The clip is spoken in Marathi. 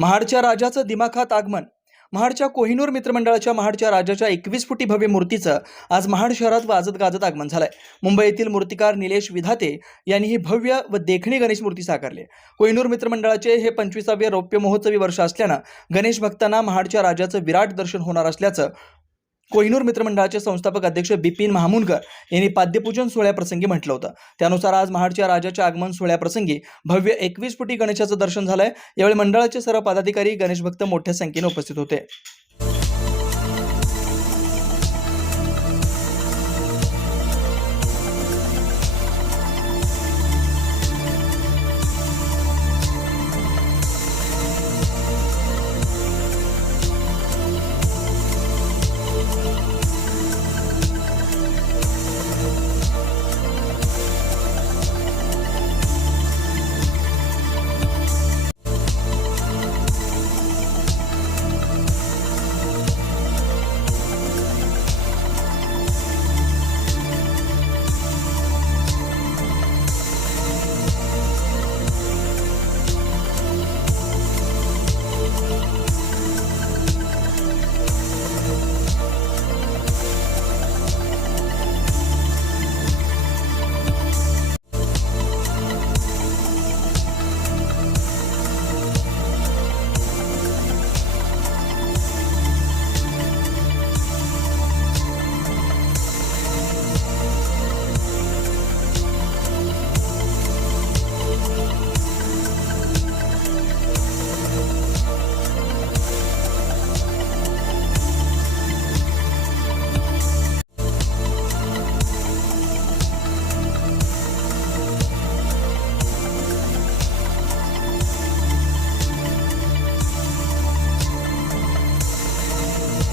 महाडच्या राजाचं दिमाखात आगमन. महाडच्या कोहिनूर मित्रमंडळाच्या महाडच्या राजाच्या 21 फुटी भव्य मूर्तीचं आज महाड शहरात वाजत गाजत आगमन झालंय. मुंबईतील मूर्तिकार निलेश विधाते यांनी ही भव्य व देखणी गणेश मूर्ती साकारली. कोहिनूर मित्रमंडळाचे हे 25वे रौप्य महोत्सवी वर्ष असल्यानं गणेश भक्तांना महाडच्या राजाचं विराट दर्शन होणार असल्याचं कोहिनूर मित्रमंडळाचे संस्थापक अध्यक्ष बिपिन महामुनकर यांनी पाद्यपूजन सोहळ्याप्रसंगी म्हटलं होतं. त्यानुसार आज महाडच्या राजाच्या आगमन सोहळ्याप्रसंगी भव्य 21 फुटी गणेशाचं दर्शन झालंय. यावेळी मंडळाचे सर्व पदाधिकारी गणेश भक्त मोठ्या संख्येने उपस्थित होते.